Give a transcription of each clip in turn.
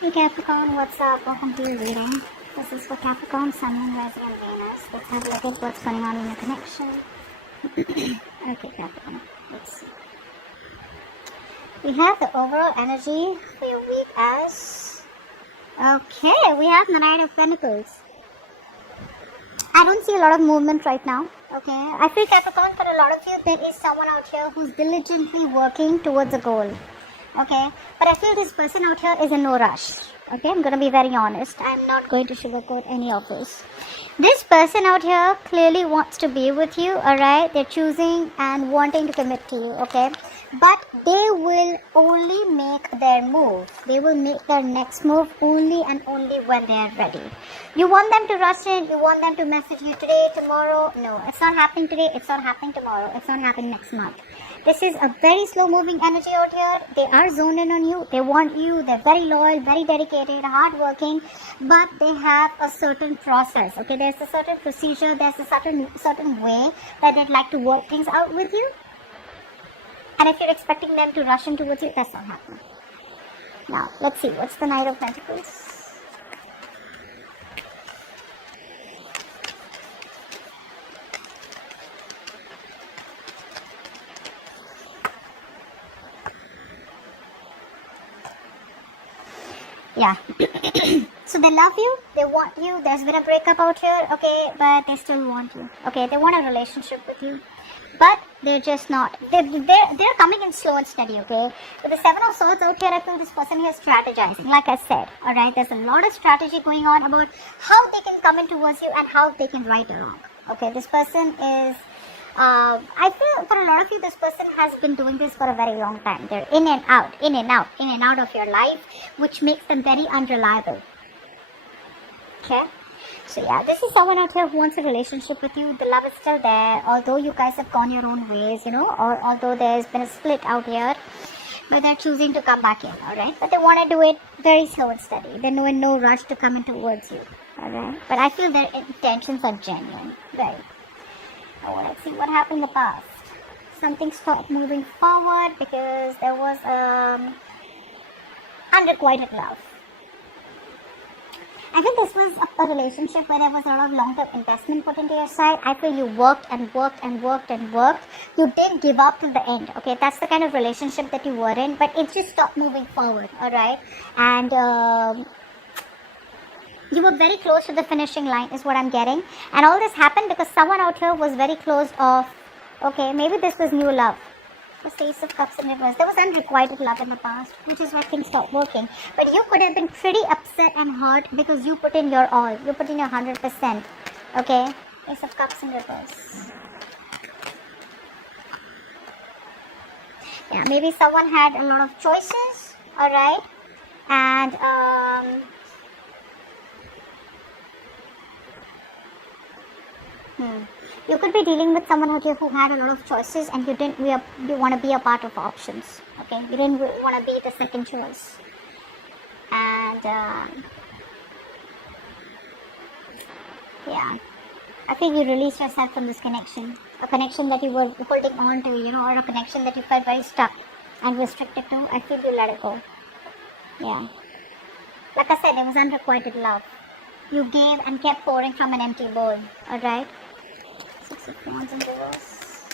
Hey Capricorn, what's up? Welcome to your reading. This is for Capricorn, Sun, Moon, Rising, and Venus. Let's have a look at what's going on in your connection. Okay, Capricorn, let's see. We have the overall energy for your week as... Okay, we have the Knight of Pentacles. I don't see a lot of movement right now. Okay, I feel Capricorn, for a lot of you, there is someone out here who's diligently working towards a goal. Okay, but I feel this person out here is in no rush. Okay, I'm going to be very honest. I'm not going to sugarcoat any of this. This person out here clearly wants to be with you, alright? They're choosing and wanting to commit to you, okay? But they will only make their move. They will make their next move only and only when they are ready. You want them to rush in, you want them to message you today, tomorrow. No, it's not happening today, it's not happening tomorrow, it's not happening next month. This is a very slow moving energy out here. They are zoned in on you. They want you. They're very loyal, very dedicated, hardworking. But they have a certain process. Okay, there's a certain procedure. There's a certain way that they'd like to work things out with you. And if you're expecting them to rush in towards you, that's not happening. Now, let's see. What's the Knight of Pentacles? Yeah. So they love you, they want you, there's been a breakup out here, okay, but they still want you. Okay, they want a relationship with you. But they're just not. They're coming in slow and steady, okay? With the Seven of Swords out here, I feel this person here is strategizing. Like I said, alright, there's a lot of strategy going on about how they can come in towards you and how they can right or wrong. Okay, this person is... I feel for a lot of you, this person has been doing this for a very long time. They're in and out of your life, which makes them very unreliable. Okay? So yeah, this is someone out here who wants a relationship with you. The love is still there, although you guys have gone your own ways, you know, or although there's been a split out here. But they're choosing to come back in, alright? But they want to do it very slow and steady. They're in no rush to come in towards you, alright? But I feel their intentions are genuine, right? Oh, let's see what happened in the past. Something stopped moving forward because there was unrequited love. I think this was a relationship where there was a lot of long-term investment put into your side. I feel you worked and worked and worked and worked. You didn't give up till the end. Okay, that's the kind of relationship that you were in, but it just stopped moving forward. All right, and you were very close to the finishing line is what I'm getting. And all this happened because someone out here was very closed off. Okay, maybe this was new love. The Ace of Cups in reverse. There was unrequited love in the past, which is why things stopped working. But you could have been pretty upset and hurt because you put in your all. You put in your 100%. Okay? Ace of Cups in reverse. Yeah, maybe someone had a lot of choices. Alright? And, you could be dealing with someone out here who had a lot of choices and you didn't you want to be a part of options. Okay, you didn't want to be the second choice. And yeah, I think you released yourself from this connection, a connection that you were holding on to, you know, or a connection that you felt very stuck and restricted to. I feel you let it go. Yeah, like I said, it was unrequited love. You gave and kept pouring from an empty bowl. All right. Six of Wands in reverse.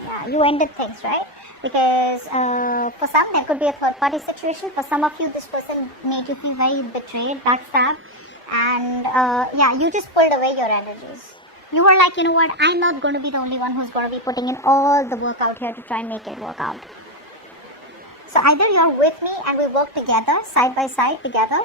Yeah, you ended things, right? Because for some, there could be a third-party situation. For some of you, this person made you feel very betrayed, backstabbed. And yeah, you just pulled away your energies. You were like, you know what, I'm not going to be the only one who's going to be putting in all the work out here to try and make it work out. So either you're with me and we work together, side by side together,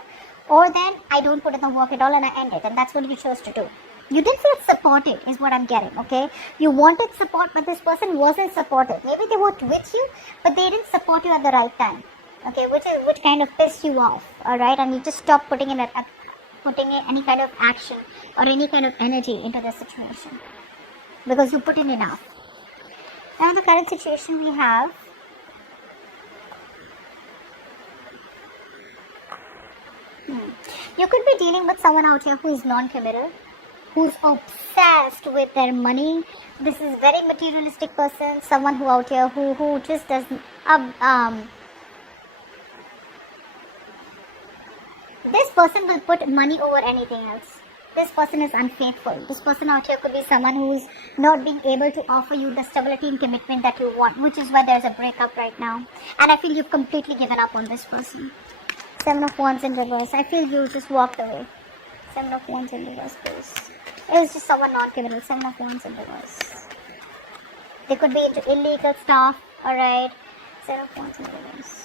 or then I don't put in the work at all and I end it. And that's what you chose to do. You didn't feel supported is what I'm getting, okay? You wanted support, but this person wasn't supported. Maybe they worked with you, but they didn't support you at the right time. Okay, which kind of pissed you off, alright? And you just stopped putting in any kind of action or any kind of energy into the situation. Because you put in enough. Now the current situation we have, you could be dealing with someone out here who is non-committal, who's obsessed with their money, This is very materialistic person, someone who out here who just doesn't this person will put money over anything else. This person is unfaithful. This person out here could be someone who's not being able to offer you the stability and commitment that you want, which is why there's a breakup right now. And I feel you've completely given up on this person. 7 of Wands in reverse. I feel you just walked away. 7 of Wands in reverse, please. It was just someone non-committal. 7 of Wands in reverse. They could be into illegal stuff. Alright. 7 of Wands in reverse.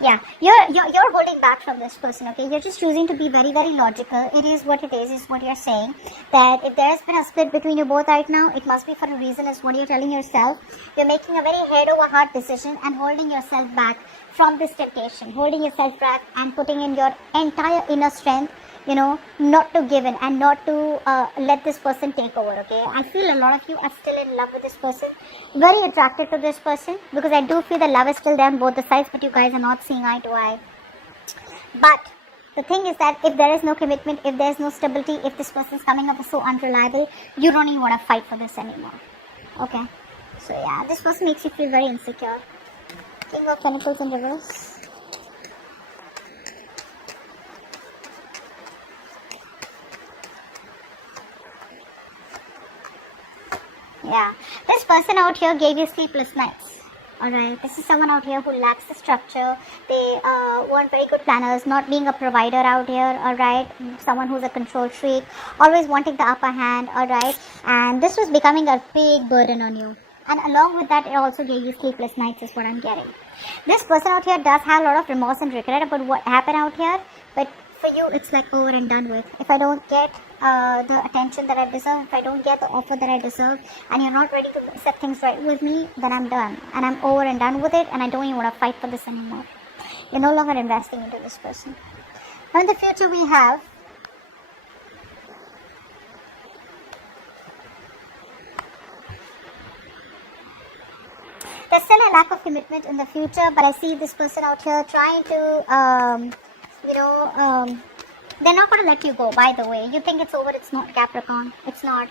Yeah, you're holding back from this person, okay? You're just choosing to be very, very logical. It is what it is what you're saying. That if there's been a split between you both right now, it must be for a reason, is what you're telling yourself. You're making a very head over heart decision and holding yourself back from this temptation. Holding yourself back and putting in your entire inner strength, you know, not to give in and not to let this person take over, okay? I feel a lot of you are still in love with this person, very attracted to this person, because I do feel the love is still there on both the sides, but you guys are not seeing eye to eye. But the thing is that if there is no commitment, if there is no stability, if this person is coming up as so unreliable, you don't even want to fight for this anymore, okay? So yeah, this person makes you feel very insecure. King of Pentacles in reverse. Yeah, this person out here gave you sleepless nights. Alright, this is someone out here who lacks the structure. They want very good planners, not being a provider out here. Alright, someone who's a control freak, always wanting the upper hand. Alright, and this was becoming a big burden on you. And along with that, it also gave you sleepless nights, is what I'm getting. This person out here does have a lot of remorse and regret about what happened out here, but for you, it's like over and done with. If I don't get the attention that I deserve, if I don't get the offer that I deserve, and you're not ready to set things right with me, then I'm done. And I'm over and done with it, and I don't even want to fight for this anymore. You're no longer investing into this person. Now in the future, we have there's still a lack of commitment in the future, but I see this person out here trying to they're not going to let you go, by the way. You think it's over, it's not, Capricorn. It's not.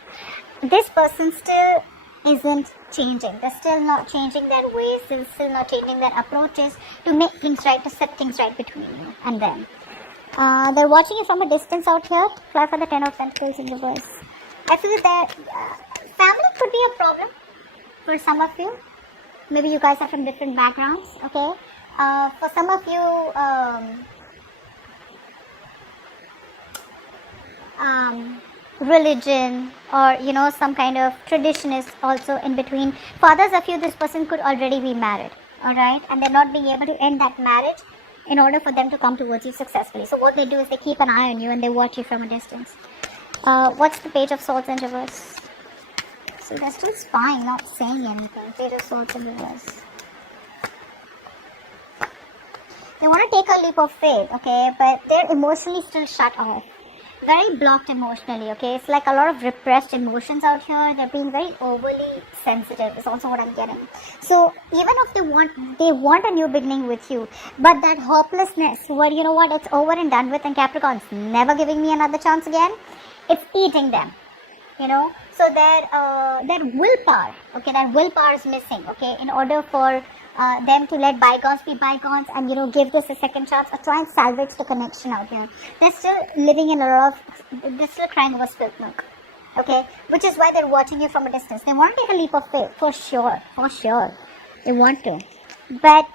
This person still isn't changing. They're still not changing their ways. They're still not changing their approaches to make things right, to set things right between you and them. They're watching you from a distance out here. Fly for the 10 of Pentacles in reverse. I feel that family could be a problem for some of you. Maybe you guys are from different backgrounds, okay? For some of you, religion or some kind of tradition is also in between. For others of you, this person could already be married, alright, and they're not being able to end that marriage in order for them to come towards you successfully. So what they do is they keep an eye on you and they watch you from a distance. What's the Page of Swords in reverse? So they're still spying, not saying anything. Page of Swords in reverse. They want to take a leap of faith, okay, but they're emotionally still shut off. Very blocked emotionally, okay? It's like a lot of repressed emotions out here. They're being very overly sensitive is also what I'm getting. So even if they want a new beginning with you, but that hopelessness, where you know what, it's over and done with, and Capricorn's never giving me another chance again, it's eating them, so their willpower, okay, that willpower is missing, okay, in order for them to let bygones be bygones and give this a second chance or try and salvage the connection out here. They're still living in a lot of, they're still crying over spilt milk, okay, which is why they're watching you from a distance. They want to take a leap of faith, for sure, they want to, but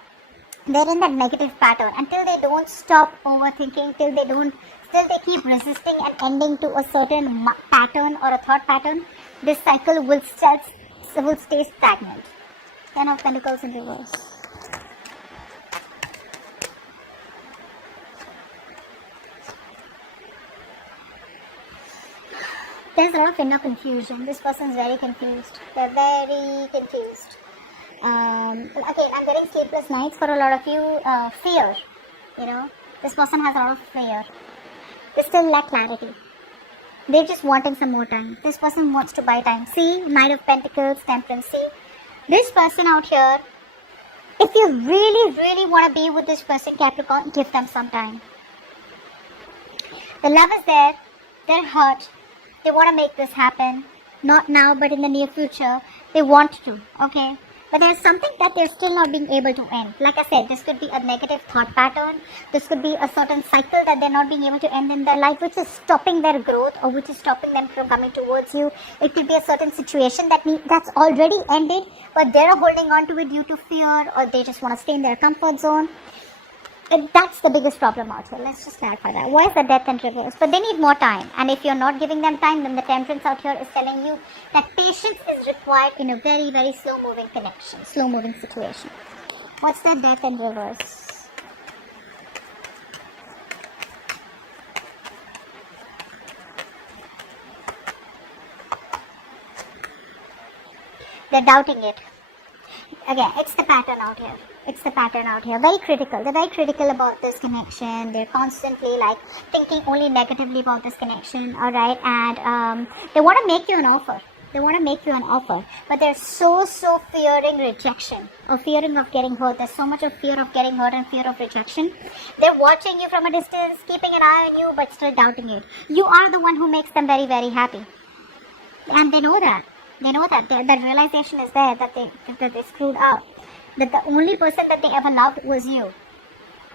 they're in that negative pattern until they don't stop overthinking, till they keep resisting and ending to a certain pattern or a thought pattern. This cycle will stay stagnant. 10 of Pentacles in reverse. There's a lot of inner confusion. This person is very confused. They're very confused. Okay, I'm getting sleepless nights for a lot of you. Fear. This person has a lot of fear. They still lack clarity. They're just wanting some more time. This person wants to buy time. See, Knight of Pentacles, Temperance. See, this person out here, if you really, really want to be with this person, Capricorn, give them some time. The love is there. They're hurt. They want to make this happen. Not now, but in the near future, they want to, okay? But there's something that they're still not being able to end. Like I said, this could be a negative thought pattern. This could be a certain cycle that they're not being able to end in their life, which is stopping their growth or which is stopping them from coming towards you. It could be a certain situation that's already ended, but they're holding on to it due to fear, or they just want to stay in their comfort zone. And that's the biggest problem out here. Let's just clarify that. Why is the death in reverse? But they need more time. And if you're not giving them time, then the temperance out here is telling you that patience is required in a very, very slow-moving connection, slow-moving situation. What's the death in reverse? They're doubting it. Again, it's the pattern out here. It's the pattern out here. Very critical. They're very critical about this connection. They're constantly like thinking only negatively about this connection. Alright. And they want to make you an offer. They want to make you an offer. But they're so fearing rejection. Or fearing of getting hurt. There's so much of fear of getting hurt and fear of rejection. They're watching you from a distance, keeping an eye on you, but still doubting it. You are the one who makes them very, very happy. And they know that. They know that. That realization is there that they screwed up. That the only person that they ever loved was you.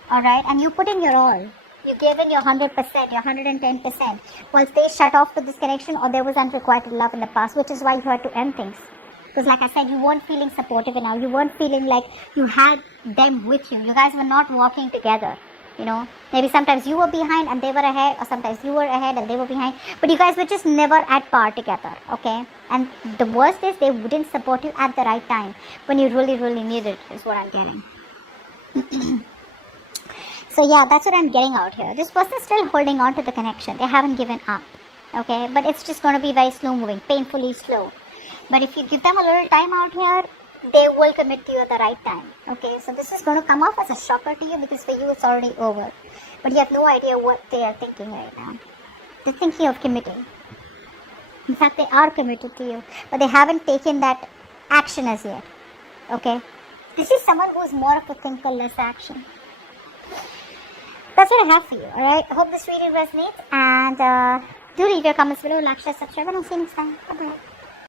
Alright? And you put in your all. You gave in your 100%, your 110%. Once they shut off to this connection, or there was unrequited love in the past, which is why you had to end things. Because like I said, you weren't feeling supportive enough. You weren't feeling like you had them with you. You guys were not walking together. You know, maybe sometimes you were behind and they were ahead, or sometimes you were ahead and they were behind, but you guys were just never at par together, okay? And the worst is they wouldn't support you at the right time when you really, really need it, is what I'm getting. So yeah, that's what I'm getting out here. This person is still holding on to the connection. They haven't given up, okay? But it's just going to be very slow moving, painfully slow. But if you give them a little time out here, they will commit to you at the right time. Okay, so this is going to come off as a shocker to you because for you it's already over. But you have no idea what they are thinking right now. They're thinking of committing. In fact, they are committed to you, but they haven't taken that action as yet. Okay, this is someone who's more of a thinker, less action. That's what I have for you. Alright, I hope this reading resonates, and do leave your comments below, like, share, subscribe, and I'll see you next time. Bye bye.